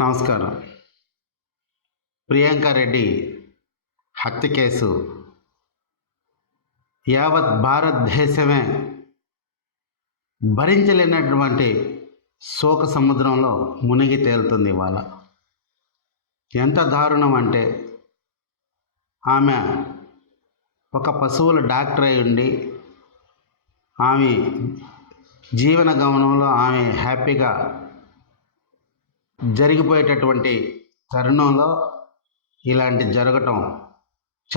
నమస్కారం. ప్రియాంక రెడ్డి హత్య కేసు. యావత్ భారతదేశమే భరించలేనటువంటి శోక సముద్రంలో మునిగి తేలుతుంది ఇవాళ. ఎంత దారుణం అంటే ఆమె ఒక పశువుల డాక్టర్ అయి ఉండి ఆమె జీవన గమనంలో ఆమె హ్యాపీగా జరిగిపోయేటటువంటి తరుణంలో ఇలాంటి జరగటం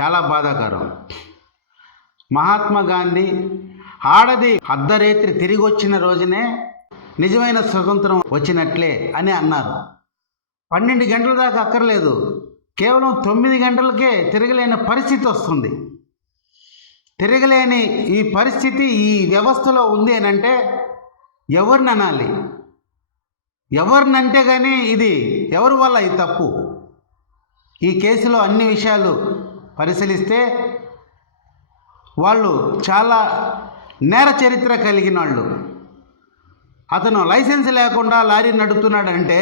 చాలా బాధాకరం. మహాత్మా గాంధీ ఆడది అర్ధరేత్రి తిరిగి వచ్చిన రోజునే నిజమైన స్వతంత్రం వచ్చినట్లే అని అన్నారు. పన్నెండు గంటల దాకా అక్కర్లేదు. కేవలం తొమ్మిది గంటలకే తిరగలేని పరిస్థితి వస్తుంది. తిరగలేని ఈ పరిస్థితి ఈ వ్యవస్థలో ఉంది అని అంటే ఎవరిని అనాలి? ఎవరినంటే కానీ ఇది ఎవరి వల్ల ఈ తప్పు? ఈ కేసులో అన్ని విషయాలు పరిశీలిస్తే వాళ్ళు చాలా నేర చరిత్ర కలిగిన వాళ్ళు. అతను లైసెన్స్ లేకుండా లారీ నడుపుతున్నాడంటే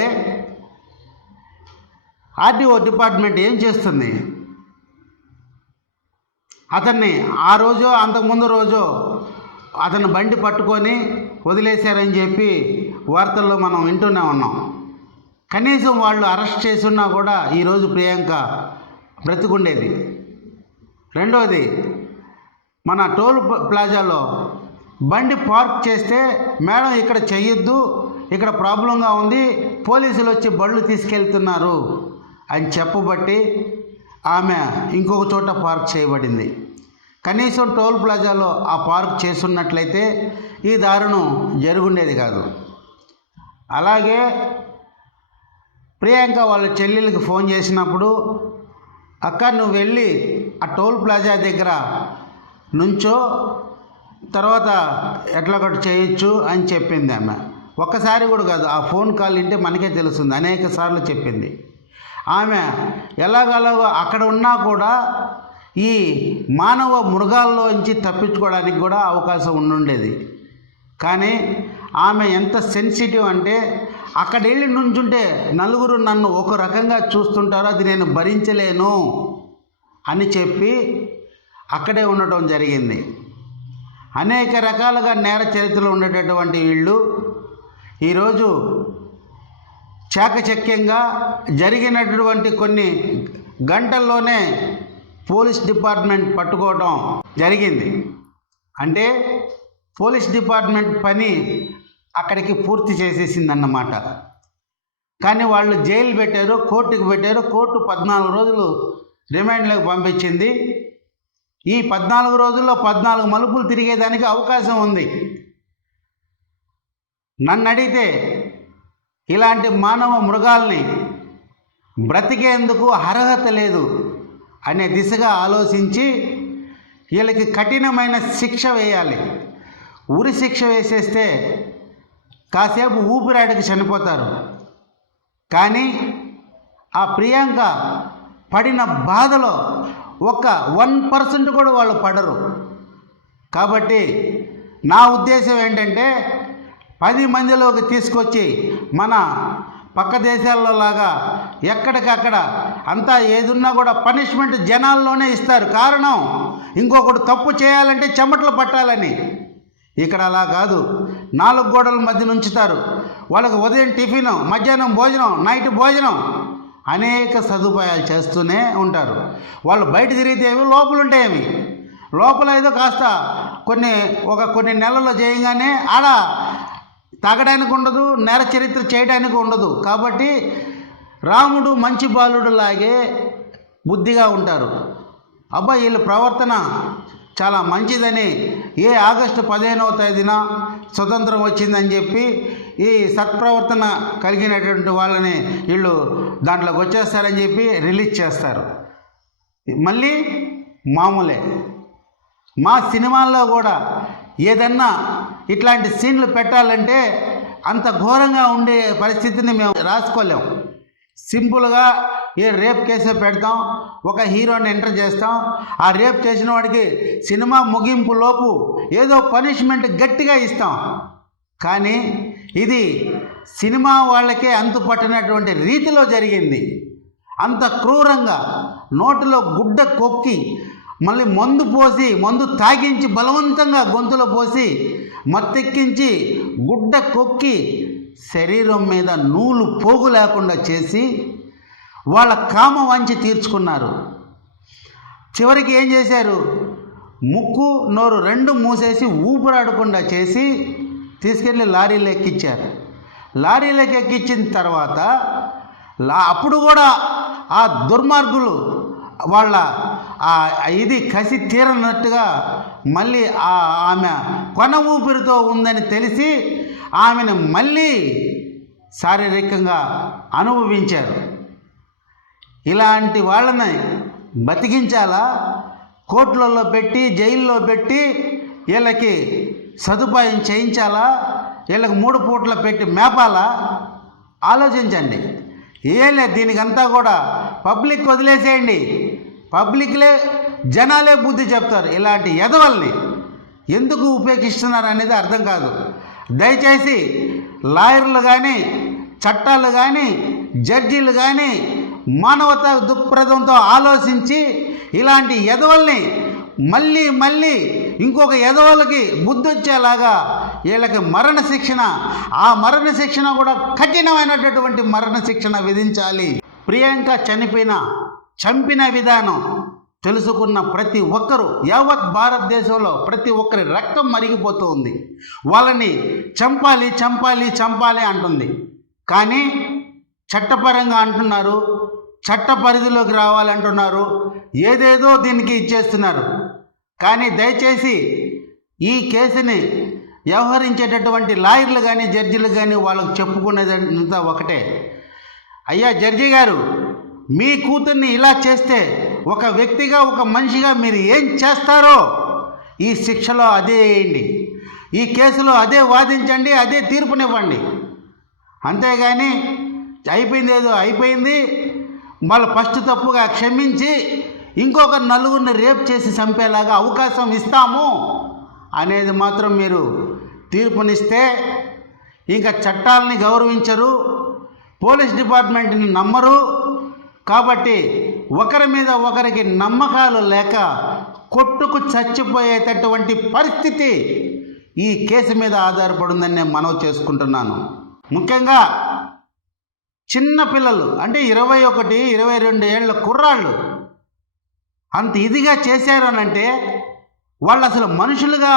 ఆర్టీఓ డిపార్ట్మెంట్ ఏం చేస్తుంది? అతన్ని ఆ రోజు అంతకుముందు రోజు అతను బండి పట్టుకొని వదిలేశారని చెప్పి వార్తల్లో మనం వింటూనే ఉన్నాం. కనీసం వాళ్ళు అరెస్ట్ చేసున్నా కూడా ఈరోజు ప్రియాంక బ్రతికుండేది. రెండవది మన టోల్ ప్లాజాలో బండి పార్క్ చేస్తే మేడం ఇక్కడ చెయ్యొద్దు ఇక్కడ ప్రాబ్లంగా ఉంది పోలీసులు వచ్చి బళ్ళు తీసుకెళ్తున్నారు అని చెప్పబట్టి ఆమె ఇంకొక చోట పార్క్ చేయబడింది. కనీసం టోల్ ప్లాజాలో ఆ పార్క్ చేస్తున్నట్లయితే ఈ దారుణం జరుగుండేది కాదు. అలాగే ప్రియాంక వాళ్ళ చెల్లెలకి ఫోన్ చేసినప్పుడు అక్క నువ్వు వెళ్ళి ఆ టోల్ ప్లాజా దగ్గర నుంచో తర్వాత ఎట్లా ఒకటి చేయొచ్చు అని చెప్పింది ఆమె. ఒక్కసారి కూడా కాదు ఆ ఫోన్ కాల్ వింటే మనకే తెలుస్తుంది అనేక సార్లు చెప్పింది. ఆమె ఎలాగలాగో అక్కడ ఉన్నా కూడా ఈ మానవ మృగాల్లోంచి తప్పించుకోవడానికి కూడా అవకాశం ఉండుండేది. కానీ ఆమె ఎంత సెన్సిటివ్ అంటే అక్కడ వెళ్ళి నుంచుంటే నలుగురు నన్ను ఒక రకంగా చూస్తుంటారో అది నేను భరించలేను అని చెప్పి అక్కడే ఉండటం జరిగింది. అనేక రకాలుగా నేర చరిత్రలో ఉండేటటువంటి వీళ్ళు. ఈరోజు చాకచక్యంగా జరిగినటువంటి కొన్ని గంటల్లోనే పోలీస్ డిపార్ట్మెంట్ పట్టుకోవడం జరిగింది. అంటే పోలీస్ డిపార్ట్మెంట్ పని అక్కడికి పూర్తి చేసేసిందన్నమాట. కానీ వాళ్ళు జైలు పెట్టారు కోర్టుకు పెట్టారు కోర్టు పద్నాలుగు రోజులు రిమాండ్లోకి పంపించింది. ఈ పద్నాలుగు రోజుల్లో పద్నాలుగు మలుపులు తిరిగేదానికి అవకాశం ఉంది. నన్ను అడిగితే ఇలాంటి మానవ మృగాల్ని బ్రతికేందుకు అర్హత లేదు అనే దిశగా ఆలోచించి వీళ్ళకి కఠినమైన శిక్ష వేయాలి. ఉరి శిక్ష వేసేస్తే కాసేపు ఊపిరాడికి చనిపోతారు. కానీ ఆ ప్రియాంక పడిన బాధలో ఒక వన్ పర్సెంట్ కూడా వాళ్ళు పడరు. కాబట్టి నా ఉద్దేశం ఏంటంటే పది మందిలోకి తీసుకొచ్చి మన పక్క దేశాల్లో లాగా ఎక్కడికక్కడ అంతా ఏదున్నా కూడా పనిష్మెంట్ జనాల్లోనే ఇస్తారు. కారణం ఇంకొకటి తప్పు చేయాలంటే చెమటలు పట్టాలని. ఇక్కడ అలా కాదు. నాలుగు గోడల మధ్య ఉంచుతారు. వాళ్ళకి ఉదయం టిఫిన్ మధ్యాహ్నం భోజనం నైట్ భోజనం అనేక సదుపాయాలు చేస్తూనే ఉంటారు. వాళ్ళు బయట తిరిగితే ఏమి లోపల ఉంటాయేమి లోపల ఏదో కాస్త కొన్ని ఒక కొన్ని నెలల్లో చేయగానే ఆడ తాగడానికి ఉండదు నేర చరిత్ర చేయడానికి ఉండదు. కాబట్టి రాముడు మంచి బాలుడు లాగే బుద్ధిగా ఉంటారు. అబ్బా వీళ్ళ ప్రవర్తన చాలా మంచిదని. ఏ ఆగస్టు పదిహేనవ తేదీన స్వతంత్రం వచ్చిందని చెప్పి ఈ సత్ప్రవర్తన కలిగినటువంటి వాళ్ళని వీళ్ళు దాంట్లోకి వచ్చేస్తారని చెప్పి రిలీజ్ చేస్తారు. మళ్ళీ మామూలే. మా సినిమాల్లో కూడా ఏదన్నా ఇట్లాంటి సీన్లు పెట్టాలంటే అంత ఘోరంగా ఉండే పరిస్థితిని మేము రాసుకోలేం. సింపుల్గా ఏ రేప్ కేసే పెడతాం ఒక హీరోని ఎంటర్ చేస్తాం. ఆ రేప్ చేసిన వాడికి సినిమా ముగింపు లోపు ఏదో పనిష్మెంట్ గట్టిగా ఇస్తాం. కానీ ఇది సినిమా వాళ్ళకే అంతు పట్టినటువంటి రీతిలో జరిగింది. అంత క్రూరంగా నోటిలో గుడ్డ కొక్కి మళ్ళీ మందు పోసి మందు తాగించి బలవంతంగా గొంతులో పోసి మత్తెక్కించి గుడ్డ కొక్కి శరీరం మీద నూలు పోగు లేకుండా చేసి వాళ్ళ కామ వంచి తీర్చుకున్నారు. చివరికి ఏం చేశారు? ముక్కు నోరు రెండు మూసేసి ఊపిరాడకుండా చేసి తీసుకెళ్ళి లారీలో ఎక్కించారు లారీలోకి ఎక్కించిన తర్వాత లా అప్పుడు కూడా ఆ దుర్మార్గులు వాళ్ళ ఆ ఇది కసి తీరనట్టుగా మళ్ళీ ఆ ఆమె కొన ఊపిరితో ఉందని తెలిసి ఆమెను మళ్ళీ శారీరకంగా అనుభవించారు. ఇలాంటి వాళ్ళని బతికించాలా? కోర్టులలో పెట్టి జైల్లో పెట్టి వీళ్ళకి సదుపాయం చేయించాలా? వీళ్ళకి మూడు పూట్ల పెట్టి మేపాలా? ఆలోచించండి. ఏలే దీనికంతా కూడా పబ్లిక్ వదిలేసేయండి. పబ్లిక్లే జనాలే బుద్ధి చెప్తారు ఇలాంటి ఎదవల్ని ఎందుకు ఉపయోగిస్తున్నారు అనేది అర్థం కాదు. దయచేసి లాయర్లు కానీ చట్టాలు కానీ జడ్జీలు కానీ మానవత దృక్పథంతో ఆలోచించి ఇలాంటి ఎదవల్ని మళ్ళీ మళ్ళీ ఇంకొక ఎదవలకి బుద్ధి వచ్చేలాగా వీళ్ళకి మరణ శిక్షణ ఆ మరణ శిక్షణ కూడా కఠినమైనటువంటి మరణ శిక్షణ విధించాలి. ప్రియాంక చనిపోయిన చంపిన విధానం తెలుసుకున్న ప్రతి ఒక్కరూ యావత్ భారతదేశంలో ప్రతి ఒక్కరి రక్తం మరిగిపోతూ ఉంది వాళ్ళని చంపాలి చంపాలి చంపాలి అంటుంది. కానీ చట్టపరంగా అంటున్నారు చట్ట పరిధిలోకి రావాలంటున్నారు ఏదేదో దీనికి ఇచ్చేస్తున్నారు. కానీ దయచేసి ఈ కేసుని వ్యవహరించేటటువంటి లాయర్లు కానీ జడ్జిలు కానీ వాళ్ళకు చెప్పుకునేదంతా ఒకటే. అయ్యా జడ్జి గారు మీ కూతుర్ని ఇలా చేస్తే ఒక వ్యక్తిగా ఒక మనిషిగా మీరు ఏం చేస్తారో ఈ శిక్షలో అదే వేయండి. ఈ కేసులో అదే వాదించండి అదే తీర్పునివ్వండి. అంతేగాని అయిపోయింది ఏదో అయిపోయింది. మళ్ళీ ఫస్ట్ తప్పుగా క్షమించి ఇంకొక నలుగురిని రేప్ చేసి చంపేలాగా అవకాశం ఇస్తాము అనేది మాత్రం మీరు తీర్పునిస్తే ఇంకా చట్టాలని గౌరవించరు పోలీస్ డిపార్ట్మెంట్ని నమ్మరు. కాబట్టి ఒకరి మీద ఒకరికి నమ్మకాలు లేక కొట్టుకు చచ్చిపోయేటటువంటి పరిస్థితి ఈ కేసు మీద ఆధారపడిందని నేను మనవి చేసుకుంటున్నాను. ముఖ్యంగా చిన్న పిల్లలు అంటే ఇరవై ఒకటి ఇరవై రెండు ఏళ్ళ కుర్రాళ్ళు అంత ఇదిగా చేశారు అని అంటే వాళ్ళు అసలు మనుషులుగా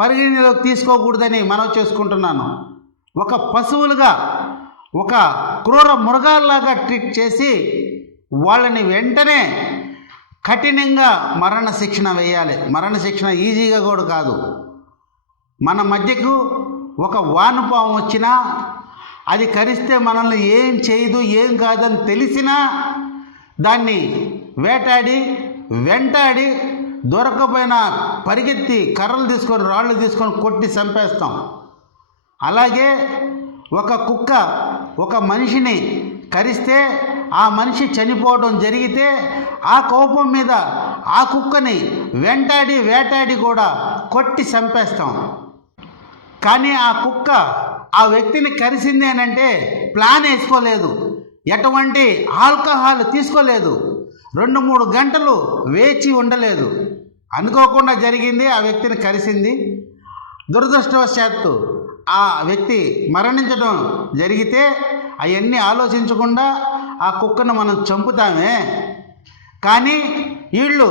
పరిగణలోకి తీసుకోకూడదని మనవి చేసుకుంటున్నాను. ఒక పశువులుగా ఒక క్రూర మృగాల్లాగా ట్రీట్ చేసి వాళ్ళని వెంటనే కఠినంగా మరణ శిక్షణ వేయాలి. మరణ శిక్షణ ఈజీగా కూడా కాదు. మన మధ్యకు ఒక వానుపాము వచ్చినా అది కరిస్తే మనల్ని ఏం చేయదు ఏం కాదని తెలిసినా దాన్ని వేటాడి వెంటాడి దొరకపోయినా పరిగెత్తి కర్రలు తీసుకొని రాళ్ళు తీసుకొని కొట్టి చంపేస్తాం. అలాగే ఒక కుక్క ఒక మనిషిని కరిస్తే ఆ మనిషి చనిపోవడం జరిగితే ఆ కోపం మీద ఆ కుక్కని వెంటాడి వేటాడి కూడా కొట్టి చంపేస్తాం. కానీ ఆ కుక్క ఆ వ్యక్తిని కరిసింది అని అంటే ప్లాన్ వేసుకోలేదు. ఎటువంటి ఆల్కహాల్ తీసుకోలేదు. రెండు మూడు గంటలు వేచి ఉండలేదు. అనుకోకుండా జరిగింది ఆ వ్యక్తిని కరిసింది. దురదృష్టవశాత్తు ఆ వ్యక్తి మరణించడం జరిగితే అవన్నీ ఆలోచించకుండా ఆ కుక్కను మనం చంపుతామే. కానీ వీళ్ళు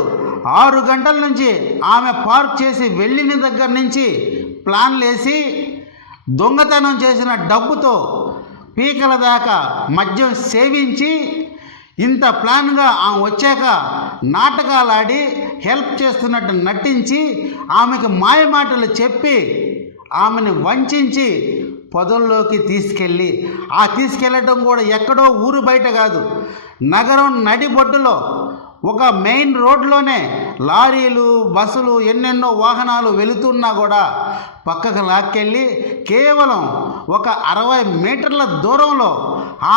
ఆరు గంటల నుంచి ఆమె పార్క్ చేసి వెళ్ళిన దగ్గర నుంచి ప్లాన్లు వేసి దొంగతనం చేసిన డబ్బుతో పీకల దాకా మద్యం సేవించి ఇంత ప్లాన్గా ఆమె వచ్చాక నాటకాలు ఆడి హెల్ప్ చేస్తున్నట్టు నటించి ఆమెకు మాయమాటలు చెప్పి ఆమెను వంచించి పొదల్లోకి తీసుకెళ్ళి ఆ తీసుకెళ్ళటం కూడా ఎక్కడో ఊరు బయట కాదు. నగరం నడిబొడ్డులో ఒక మెయిన్ రోడ్లోనే లారీలు బస్సులు ఎన్నెన్నో వాహనాలు వెళుతున్నా కూడా పక్కకు లాక్కెళ్ళి కేవలం ఒక అరవై మీటర్ల దూరంలో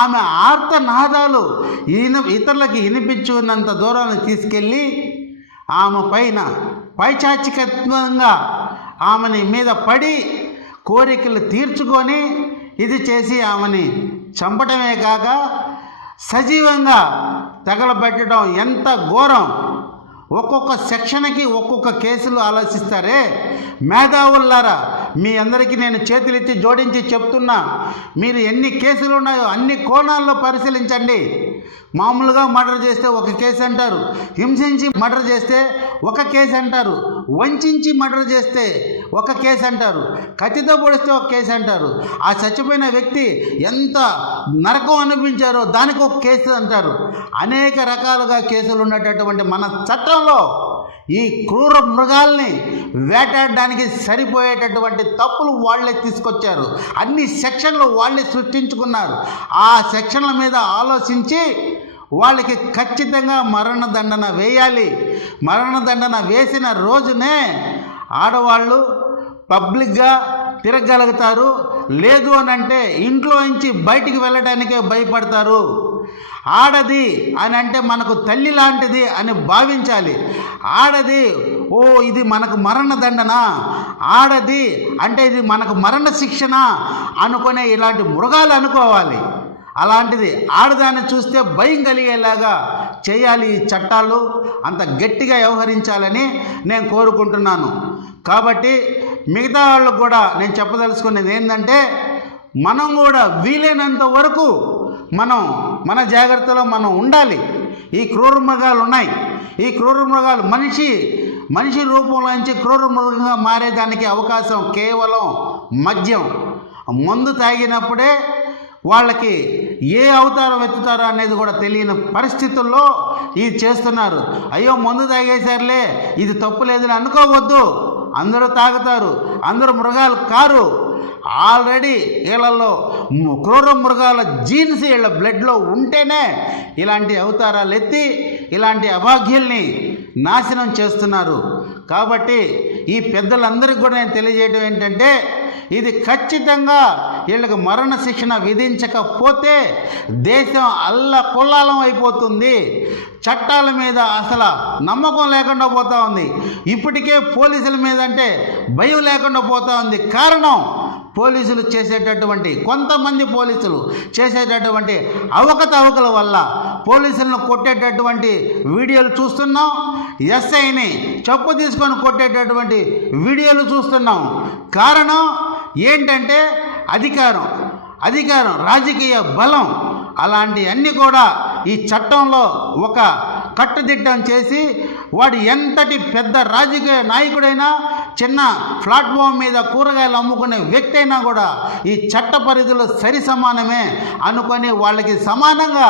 ఆమె ఆర్తనాదాలు ఈన ఇతరులకి వినిపించుకున్నంత దూరాన్ని తీసుకెళ్ళి ఆమె పైన పైచాచికత్వంగా ఆమెని మీద పడి కోరికలు తీర్చుకొని ఇది చేసి ఆమెని చంపటమే కాక సజీవంగా తగలబెట్టడం ఎంత ఘోరం. ఒక్కొక్క సెక్షన్కి ఒక్కొక్క కేసులు ఆలోచిస్తారే. మేధావుల్లారా మీ అందరికీ నేను చేతులెత్తి జోడించి చెప్తున్నా మీరు ఎన్ని కేసులు ఉన్నాయో అన్ని కోణాల్లో పరిశీలించండి. మామూలుగా మర్డర్ చేస్తే ఒక కేసు అంటారు హింసించి మర్డర్ చేస్తే ఒక కేసు అంటారు వంచించి మర్డర్ చేస్తే ఒక కేసు అంటారు. కత్తితో పొడిస్తే ఒక కేసు అంటారు. ఆ చచ్చిపోయిన వ్యక్తి ఎంత నరకం అనిపించారో దానికి ఒక కేసు అంటారు. అనేక రకాలుగా కేసులు ఉన్నటువంటి మన చట్టంలో ఈ క్రూర మృగాల్ని వేటాడడానికి సరిపోయేటటువంటి తప్పులు వాళ్ళే తీసుకొచ్చారు. అన్ని సెక్షన్లు వాళ్ళే సృష్టించుకున్నారు. ఆ సెక్షన్ల మీద ఆలోచించి వాళ్ళకి ఖచ్చితంగా మరణదండన వేయాలి. మరణదండన వేసిన రోజునే ఆడవాళ్ళు పబ్లిక్గా తిరగలుగుతారు లేదు అని అంటే ఇంట్లో నుంచి బయటికి వెళ్ళడానికే భయపడతారు. ఆడది అని అంటే మనకు తల్లి లాంటిది అని భావించాలి. ఆడది ఓ ఇది మనకు మరణదండన ఆడది అంటే ఇది మనకు మరణ శిక్షణ అనుకునే ఇలాంటి మృగాలు అనుకోవాలి. అలాంటిది ఆడదాన్ని చూస్తే భయం కలిగేలాగా చేయాలి ఈ చట్టాలు. అంత గట్టిగా వ్యవహరించాలని నేను కోరుకుంటున్నాను. కాబట్టి మిగతా వాళ్ళకు కూడా నేను చెప్పదలుచుకునేది ఏంటంటే మనం కూడా వీలైనంత వరకు మనం మన జాగ్రత్తలో మనం ఉండాలి. ఈ క్రూర మృగాలు ఉన్నాయి. ఈ క్రూర మృగాలు మనిషి మనిషి రూపంలోంచి క్రూర మృగంగా మారేదానికి అవకాశం కేవలం మద్యం. మందు తాగినప్పుడే వాళ్ళకి ఏ అవతారం ఎత్తుతారో అనేది కూడా తెలియని పరిస్థితుల్లో ఇది చేస్తున్నారు. అయ్యో మందు తాగేశారులే ఇది తప్పు లేదని అనుకోవద్దు. అందరూ తాగుతారు అందరూ మృగాలు కారు. ఆల్రెడీ వీళ్ళల్లో క్రూర మృగాల జీన్స్ వీళ్ళ బ్లడ్లో ఉంటేనే ఇలాంటి అవతారాలు ఎత్తి ఇలాంటి అభాగ్యుల్ని నాశనం చేస్తున్నారు. కాబట్టి ఈ పెద్దలందరికీ కూడా నేను తెలియజేయడం ఏంటంటే ఇది ఖచ్చితంగా వీళ్ళకి మరణ శిక్షణ విధించకపోతే దేశం అల్ల కుల్లాలం అయిపోతుంది. చట్టాల మీద అసలు నమ్మకం లేకుండా పోతా ఉంది. ఇప్పటికే పోలీసుల మీద అంటే భయం లేకుండా పోతా ఉంది. కారణం పోలీసులు చేసేటటువంటి కొంతమంది పోలీసులు చేసేటటువంటి అవకతవకల వల్ల పోలీసులను కొట్టేటటువంటి వీడియోలు చూస్తున్నాం. ఎస్ఐని చెప్పు తీసుకొని కొట్టేటటువంటి వీడియోలు చూస్తున్నాం. కారణం ఏంటంటే అధికారం అధికారం రాజకీయ బలం అలాంటి అన్నీ కూడా ఈ చట్టంలో ఒక కట్టుదిట్టం చేసి వాడు ఎంతటి పెద్ద రాజకీయ నాయకుడైనా చిన్న ప్లాట్ఫామ్ మీద కూరగాయలు అమ్ముకునే వ్యక్తి అయినా కూడా ఈ చట్ట పరిధిలో సరి సమానమే అనుకొని వాళ్ళకి సమానంగా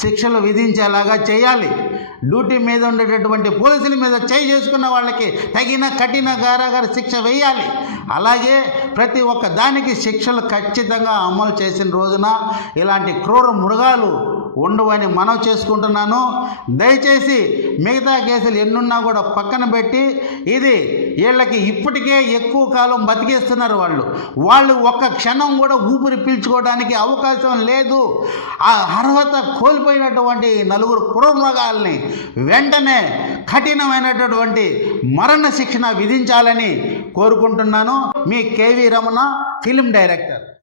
శిక్షలు విధించేలాగా చేయాలి. డ్యూటీ మీద ఉండేటటువంటి పోలీసుల మీద చేయి చేసుకున్న వాళ్ళకి తగిన కఠిన కారాగార శిక్ష వేయాలి. అలాగే ప్రతి ఒక్క దానికి శిక్షలు ఖచ్చితంగా అమలు చేసిన రోజున ఇలాంటి క్రూర మృగాలు ఉండవని మనవి చేసుకుంటున్నాను. దయచేసి మిగతా కేసులు ఎన్నున్నా కూడా పక్కన పెట్టి ఇది వీళ్ళకి ఇప్పటికే ఎక్కువ కాలం బతికేస్తున్నారు వాళ్ళు. వాళ్ళు ఒక్క క్షణం కూడా ఊపిరి పీల్చుకోవడానికి అవకాశం లేదు. ఆ అర్హత కోల్పోయినటువంటి నలుగురు కుటుంబగాల్ని వెంటనే కఠినమైనటువంటి మరణ శిక్షణ విధించాలని కోరుకుంటున్నాను. మీ కేవీ రమణ ఫిలిం డైరెక్టర్.